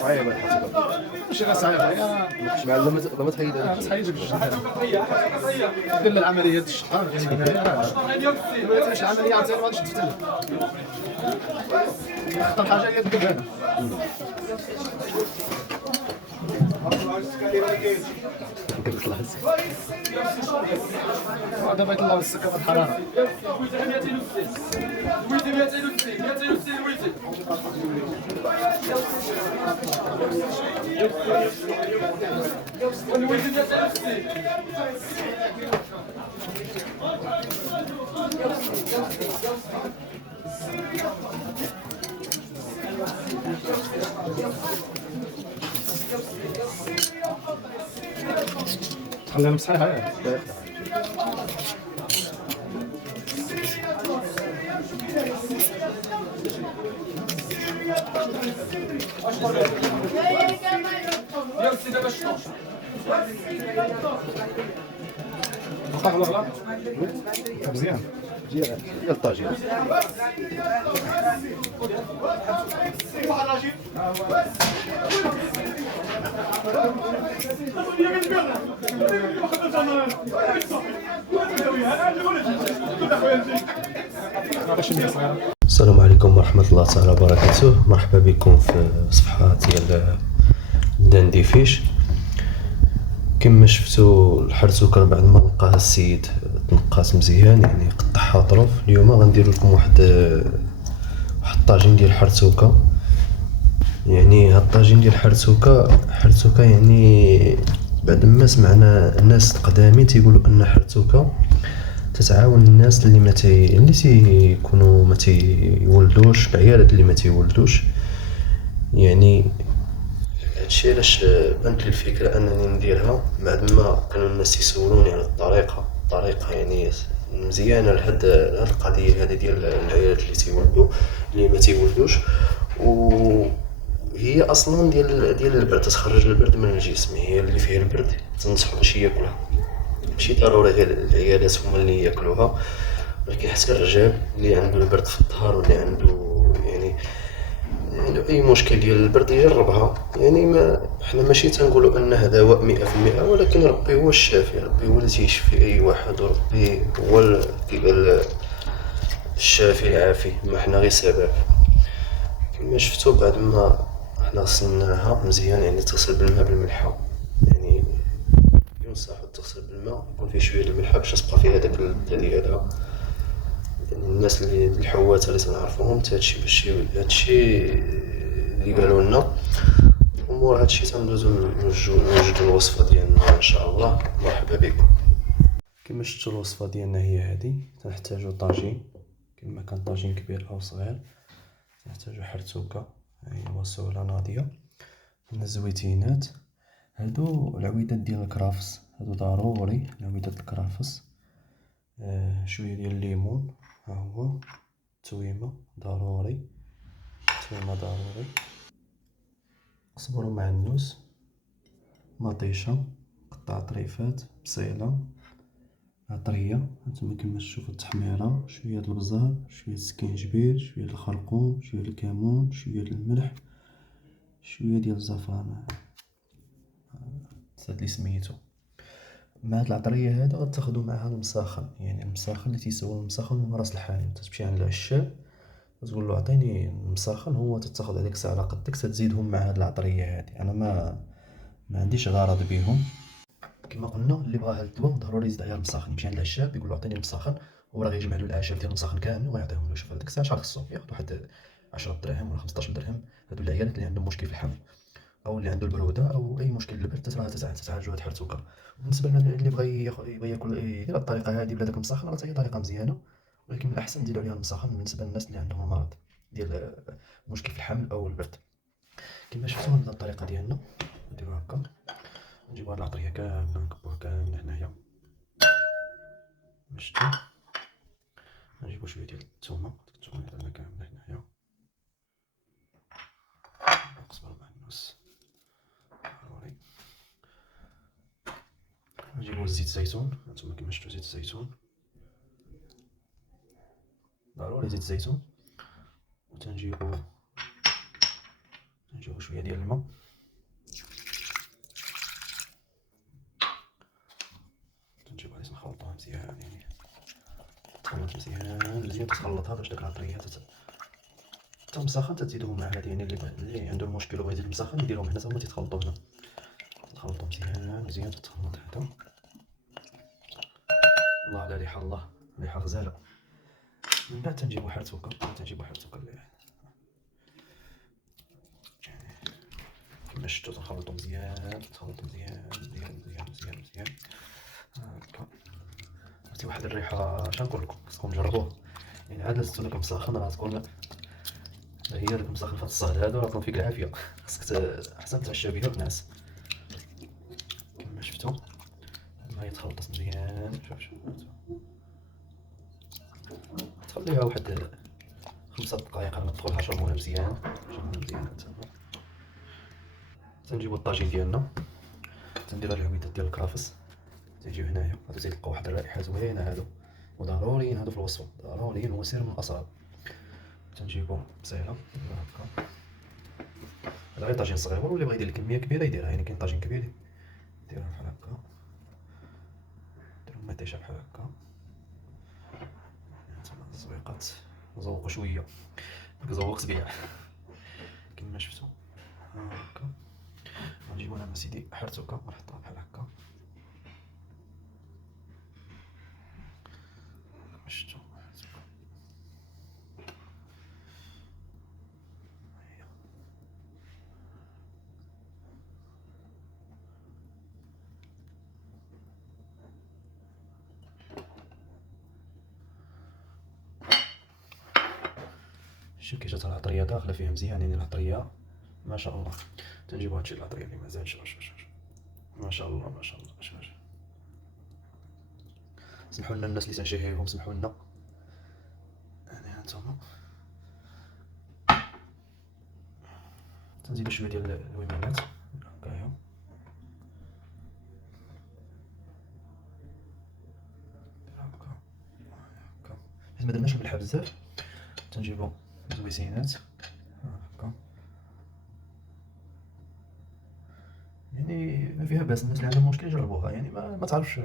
صعيبه الحقيقه. ماشي غير صعيبه، هي مع لما تحيد ما هذاك تحيدش دير العمليه الشقه كاين هنايا. ما تمشي العمليه عاد ما غاديش تفتح. اخطر حاجه هي الدبانه. كتطلع دابا يطلعوا السكه الحراره. خلينا مسحها. مزيان ديال الطاجين. السلام عليكم ورحمة الله تعالى وبركاته. مرحبا بكم في صفحة ديال داندي فيش. كما شفتوا الحرتوكه بعد ما لقاها السيد تنقات مزيان، يعني قطعها طروف. اليوم غندير لكم واحد الطاجين ديال الحرتوكه. يعني هاد الطاجين ديال الحرتوكه يعني بعد ما سمعنا الناس القدامين تيقولوا ان الحرتوكه تتعاون الناس اللي تيكونوا ما تيولدوش، العيالات اللي ما تيولدوش. يعني هادشي علاش بانت لي الفكره انني نديرها بعد ما كانوا الناس يسولوني على الطريقه يعني مزيانه لهاد القضيه هذه ديال العيالات اللي ما تيولدوش. وهي اصلا ديال البرد، تخرج البرد من الجسم. هي اللي فيها البرد تنصحوا باش ياكلها، ماشي ضروري غير العيالات هما اللي ياكلوها، ولكن حتى الرجال اللي عنده البرد في الظهر واللي عنده يعني اي مشكل ديال البرد يجربها. يعني ما احنا ماشي تنقولوا ان هذا دواء 100%، ولكن ربي هو الشافي، ربي هو اللي تيشفي اي واحد، وربي هو كيقال الشافي العافي، ما احنا غير سبب. كما شفتوا بعد ما احنا غسلناها مزيان، يعني تغسل بالماء بالملحه، يعني ينصح تغسل بالماء يكون فيه شويه الملحه باش تبقى فيها داك اللذة ديالها. يعني الناس اللي الحوات اللي تنعرفوهم هادشي اللي قالوا لنا. ومور هادشي تندوزو نوجدو الوصفه ديالنا ان شاء الله. مرحبا بكم. كما شفتوا الوصفه ديالنا هي هذه. تنحتاجو طاجين، كما كان طاجين كبير او صغير. تنحتاجو حرتوكه، هي وصوله ناضيه، الزويتينات، هادو العويدات ديال الكرافس، هادو ضروري العويدات الكرافس. شويه ديال الليمون، ها هو تويمه ضروري، صبروا مع النوس، مطيشه، قطع طريفات، بصيله طريه هانتوما كما تشوفوا التحميره، شويه د البزار، شويه السكينجبير، شويه د الخرقوم، شويه د الكمون، شويه د الملح، شويه ديال الزعفران هاد اللي سميتو. مع هاد العطريه هذا غتاخدو معها المساخن، يعني المساخن اللي تيسول المساخن هو راس الحانوت. تمشي عند العشاب تقول له عطيني المساخن، هو تتاخد هذيك الساعه على قدك تزيدهم مع هاد العطريه هذه. انا ما عنديش غرض بهم. كما قلنا اللي بغى هاد الدواء ضروري يزيد عليها المساخن، يمشي عند العشاب يقول له عطيني المساخن، هو راه غيجمع له الاعشاب ديال المساخن كامل ويعطيهم له. شوف هذيك الساعه شحال خصو ياخذ واحد 10 دراهم ولا 15 درهم. هادو العيالات اللي عندهم مشكل في الحمل او اللي عنده البروده او اي مشكل للبرد تتعالجوا هاد الحرتوكه. وبالنسبه اللي بغى ياكل يدير الطريقه هذه بلا داك المساخن، راه هي طريقه مزيانه، ولكن من الاحسن نديروا عليها المساخن بالنسبه للناس اللي عندهم المرض ديال مشكل في الحمل او البرد. كما شفتوا هاد الطريقه ديالنا نديرو هكا، نجيبو هاد العطريه كامله نكبوها كامله هنايا. شفتوا نجيبو شويه ديال الثومه درنا كامله هنايا، نقصرو مع النص ضروري. نجيبو زيت الزيتون، هانتوما كما شفتوا زيت الزيتون ضروري، زيت الزيتون. وتنجيبو نجيبو شويه ديال الماء، تنجيبو غادي نخلطوها مزيان، يعني تخلط مزيان مزيان، تخلطها باش داك العطريه حتى مسخن تزيدوه مع هاد، يعني اللي عنده المشكل وبغا يزيد مسخن يديرهم هنا، هما تيتخلطوا هنا، تخلطو مزيان مزيان، تتخلط هدا. الله على ريحة، الله ريحة غزالة. من بعد تنجيبو حرتوكا، كما شفتو تنخلطو مزيان، مزيان مزيان مزيان مزيان مزيان هاكا. عرفتي واحد الريحة، شنقولكم خصكم تجربوه، يعني عاد لازم لك مسخن راه تكون هي داك مسخن في هاد الصهد هذا راه فيك العافية، خصك أحسن تعشى بها بالناس. كما شفتو الماء يتخلط مزيان، شوف تخليها واحد 5 دقائق على ما تدخل شربوها مزيان، مزيان. تنجيبو الطاجين ديالنا، تنديرو العويدات ديال الكرافس، تيجيو هنايا، هادو تيلقاو واحد الرائحة زوينة هادو، وضروريين هادو في الوصفة، ضروريين، هو سر من الأسرار. تنجيبو بصيلة هاكا، هذا غير طاجين صغير، واللي بغا يدير الكمية كبيرة يديرها، يعني كاين طاجين كبير ديرها بحال هكا، ديرو مطيشة بحال هكا. هانتوما الزويقات نزوقو شوية، داك زوق سبيع كما شفتو هاكا. غنجيبو انا سيدي حرتوكا ونحطها بحال هكا كما شفتو حرتوكا. هيا شوف كي جات العطرية داخلة فيها مزيان، يعني العطرية ما شاء الله. تنجيبو هادشي العطرية اللي مازال، شوف ما شاء الله ما شاء الله. شوف سمحولنا الناس اللي تنشهيهم، سمحولنا. يعني هانتوما تنزيدو شوية ديال الويمانات هكايا، هكا هكا، حيت مدرناش ملحة بزاف. تنجيبو زويسينات هكا، يعني ما فيها باس، الناس اللي عندهم مشكل يجربوها، يعني ما تعرفش.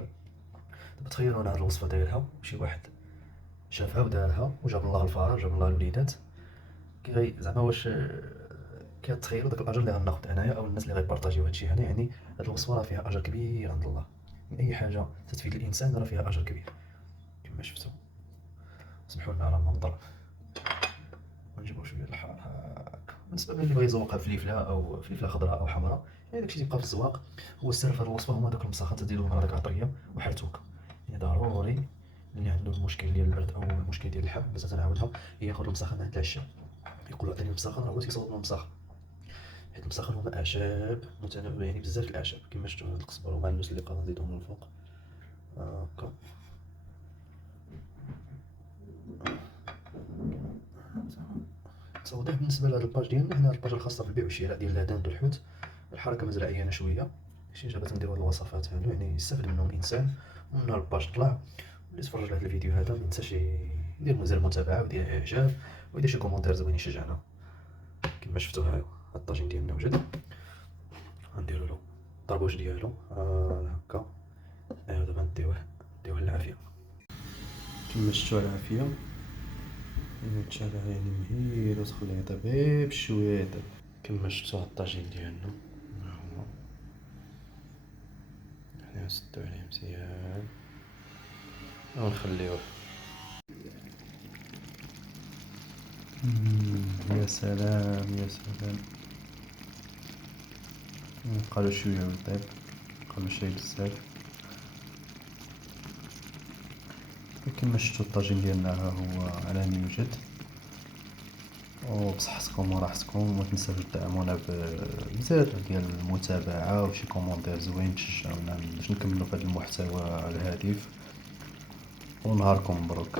دابا تخيلوا انا هاد الوصفة دايرها شي واحد شافها ودارها وجاب الله الفرج، جاب الله الوليدات، كي زعما واش كتخيلوا داك الاجر اللي غناخد انايا او الناس اللي غيبارطاجيو هادشي هنا؟ يعني هاد الوصفة راه فيها اجر كبير عند الله، من اي حاجة تتفيد الانسان راه فيها اجر كبير كما شفتوا. سمحوا لنا رانا نضرب ونجيبو شويه الحار هاكا. بالنسبه للي بغى يزوقها فليفله او فليفله خضراء او حمراء، يعني داكشي تيبقى في الزواق. هو السر في هاد الوصفه هما داك المساخن تزيدو مع داك العطريه وحرتوكا، يعني ضروري اللي عنده المشكل ديال البرد او المشكل ديال اللحم، باش تنعاودها ياخذ المساخن عند العشاء، يقول له عطيني المساخن، راه هو تيصوب له المساخن، حيت المساخن هما اعشاب متنوعين، يعني بزاف الاعشاب كما شفتوا هاد القزبر ومع اللي بقى نزيدوهم من الفوق هاكا. توضيح بالنسبه لهاد الباج ديالنا، هنا الباج الخاصه بالبيع والشراء ديال العدن والحوت، الحركه مزرعيه شويه، شي جابت نديرو هاد الوصفات هادو يعني يستافد منهم الانسان. ومن هاد الباج طلع، اللي تفرج لهاد الفيديو هذا ما ينساش يدير مزال المتابعه ويدير اعجاب ويدير شي كومونتير زوين يشجعنا. كما شفتوا هاهو هاد الطاجين ديالنا وجد، غنديرو له الطربوش ديالو هكا. ايوا دابا نديوه العافيه. كما شفتوا العافيه تشالها يعني مهيل وتخليه يطيب غير بشويه يطيب. كما شفتوا هاد الطاجين ديالنا ها هو، حنا نسدو عليه مزيان ونخليوه. يا سلام يا سلام، نبقالو شويه ويطيب، مبقالو شي بزاف. كما شفتوا الطاجين ديالنا ها هو على ما يوجد، وبصحتكم وراحتكم. وما تنساوش تدعمونا بزاف ديال المتابعه وشي كومونتير زوين تشجعونا باش نكملوا في هذا المحتوى الهادف. ونهاركم مبروك.